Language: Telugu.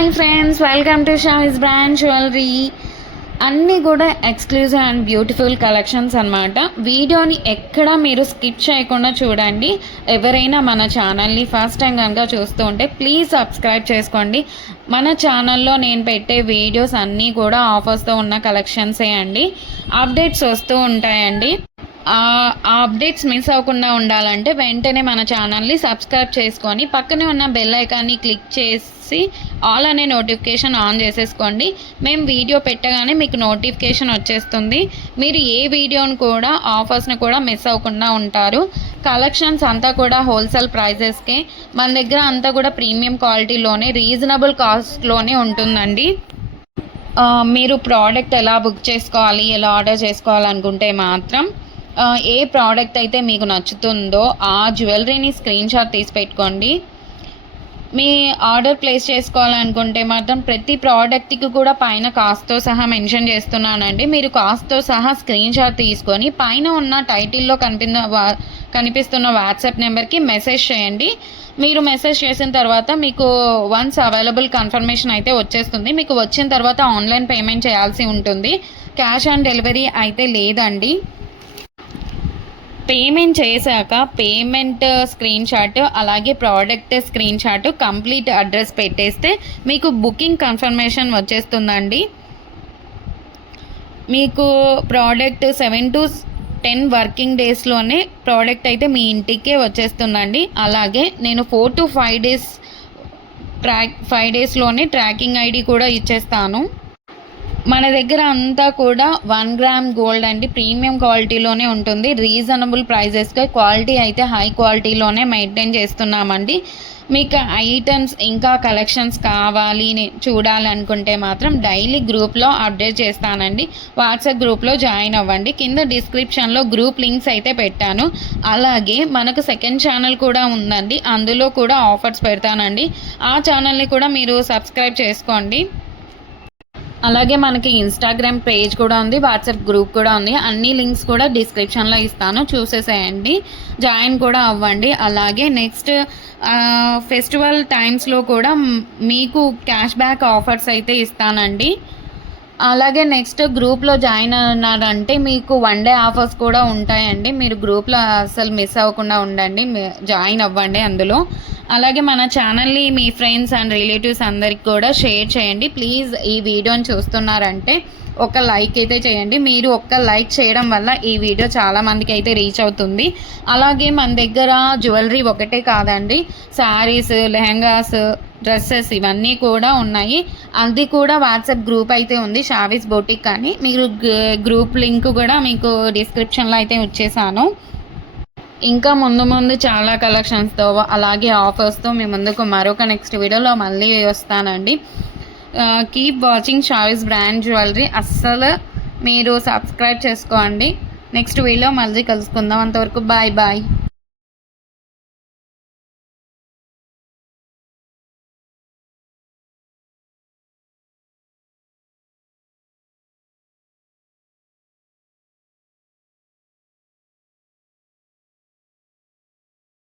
హాయ్ ఫ్రెండ్స్, వెల్కమ్ టు షావిస్ బ్రాండ్ జ్యువెలరీ. అన్నీ కూడా ఎక్స్క్లూజివ్ అండ్ బ్యూటిఫుల్ కలెక్షన్స్ అనమాట. వీడియోని ఎక్కడ మీరు స్కిప్ చేయకుండా చూడండి. ఎవరైనా మన ఛానల్ని ఫస్ట్ టైం కనుక చూస్తూ ఉంటే ప్లీజ్ సబ్స్క్రైబ్ చేసుకోండి. మన ఛానల్లో నేను పెట్టే వీడియోస్ అన్నీ కూడా ఆఫర్స్తో ఉన్న కలెక్షన్సే అండి. అప్డేట్స్ వస్తూ ఉంటాయండి. ఆ అప్డేట్స్ మిస్ అవ్వకుండా ఉండాలంటే వెంటనే మన ఛానల్ని సబ్స్క్రైబ్ చేసుకొని పక్కనే ఉన్న బెల్ ఐకాన్ని క్లిక్ చేసి ఆల్ అనే నోటిఫికేషన్ ఆన్ చేసేసుకోండి. మేము వీడియో పెట్టగానే మీకు నోటిఫికేషన్ వచ్చేస్తుంది. మీరు ఏ వీడియోని కూడా ఆఫర్స్ని కూడా మిస్ అవ్వకుండా ఉంటారు. కలెక్షన్స్ అంతా కూడా హోల్సేల్ ప్రైజెస్కే, మన దగ్గర అంతా కూడా ప్రీమియం క్వాలిటీలోనే రీజనబుల్ కాస్ట్లోనే ఉంటుందండి. మీరు ప్రోడక్ట్ ఎలా బుక్ చేసుకోవాలి, ఎలా ఆర్డర్ చేసుకోవాలనుకుంటే మాత్రం ఏ ప్రోడక్ట్ అయితే మీకు నచ్చుతుందో ఆ జ్యువెలరీని స్క్రీన్ షాట్ తీసి పెట్టుకోండి. మీ ఆర్డర్ ప్లేస్ చేసుకోవాలనుకుంటే మాత్రం ప్రతి ప్రోడక్ట్కి కూడా పైన కాస్ట్తో సహా మెన్షన్ చేస్తున్నానండి. మీరు కాస్ట్తో సహా స్క్రీన్ షాట్ తీసుకొని పైన ఉన్న టైటిల్లో కనిపిస్తున్న వాట్సాప్ నెంబర్కి మెసేజ్ చేయండి. మీరు మెసేజ్ చేసిన తర్వాత మీకు వన్స్ అవైలబుల్ కన్ఫర్మేషన్ అయితే వచ్చేస్తుంది. మీకు వచ్చిన తర్వాత ఆన్లైన్ పేమెంట్ చేయాల్సి ఉంటుంది. క్యాష్ ఆన్ డెలివరీ అయితే లేదండి. పేమెంట్ చేశాక పేమెంట్ స్క్రీన్ షాట్ అలాగే product screen shot complete address పెట్టేస్తే మీకు బుకింగ్ కన్ఫర్మేషన్ వచ్చేస్తుందండి. మీకు ప్రోడక్ట్ 7 to 10 వర్కింగ్ డేస్లోనే ప్రోడక్ట్ అయితే మీ ఇంటికే వచ్చేస్తుందండి. అలాగే నేను 4 to 5 డేస్లోనే ట్రాకింగ్ ఐడి కూడా ఇచ్చేస్తాను. మన దగ్గర అంతా కూడా 1 గ్రామ్ గోల్డ్ అండి, ప్రీమియం క్వాలిటీలోనే ఉంటుంది. రీజనబుల్ ప్రైజెస్గా క్వాలిటీ అయితే హై క్వాలిటీలోనే మెయింటైన్ చేస్తున్నామండి. మీకు ఐటమ్స్ ఇంకా కలెక్షన్స్ కావాలి చూడాలనుకుంటే మాత్రం డైలీ గ్రూప్లో అప్డేట్ చేస్తానండి. వాట్సాప్ గ్రూప్లో జాయిన్ అవ్వండి. కింద డిస్క్రిప్షన్లో గ్రూప్ లింక్స్ అయితే పెట్టాను. అలాగే మనకు సెకండ్ ఛానల్ కూడా ఉందండి, అందులో కూడా ఆఫర్స్ పెడతానండి. ఆ ఛానల్ని కూడా మీరు సబ్స్క్రైబ్ చేసుకోండి. అలాగే మనకి ఇన్స్టాగ్రామ్ పేజ్ కూడా ఉంది, వాట్సాప్ గ్రూప్ కూడా ఉంది. అన్ని లింక్స్ కూడా డిస్క్రిప్షన్లో ఇస్తాను, చూసేసేయండి, జాయిన్ కూడా అవ్వండి. అలాగే నెక్స్ట్ ఫెస్టివల్ టైమ్స్లో కూడా మీకు క్యాష్ బ్యాక్ ఆఫర్స్ అయితే ఇస్తానండి. అలాగే నెక్స్ట్ గ్రూప్లో జాయిన్ అన్నారంటే మీకు 1 day ఆఫర్స్ కూడా ఉంటాయండి. మీరు గ్రూప్లో అసలు మిస్ అవ్వకుండా ఉండండి, జాయిన్ అవ్వండి అందులో. అలాగే మన ఛానల్ని మీ ఫ్రెండ్స్ అండ్ రిలేటివ్స్ అందరికి కూడా షేర్ చేయండి. ప్లీజ్ ఈ వీడియోని చూస్తున్నారంటే ఒక లైక్ అయితే చేయండి. మీరు ఒక్క లైక్ చేయడం వల్ల ఈ వీడియో చాలామందికి అయితే రీచ్ అవుతుంది. అలాగే మన దగ్గర జ్యువెలరీ ఒకటే కాదండి, శారీస్, లెహంగాస్, డ్రెస్సెస్ ఇవన్నీ కూడా ఉన్నాయి. అది కూడా వాట్సాప్ గ్రూప్ అయితే ఉంది, షావిస్ బొటిక్ అని. మీరు గ్రూప్ లింక్ కూడా మీకు డిస్క్రిప్షన్లో అయితే ఇచ్చేసాను. ఇంకా ముందు చాలా కలెక్షన్స్తో అలాగే ఆఫర్స్తో మీ ముందుకు మరొక నెక్స్ట్ వీడియోలో మళ్ళీ వస్తానండి. కీప్ వాచింగ్ షావిస్ బ్రాండ్ జ్యువెలరీ. అస్సలు మీరు సబ్స్క్రైబ్ చేసుకోండి. నెక్స్ట్ వీడియో మళ్ళీ కలుసుకుందాం. అంతవరకు బాయ్ బాయ్.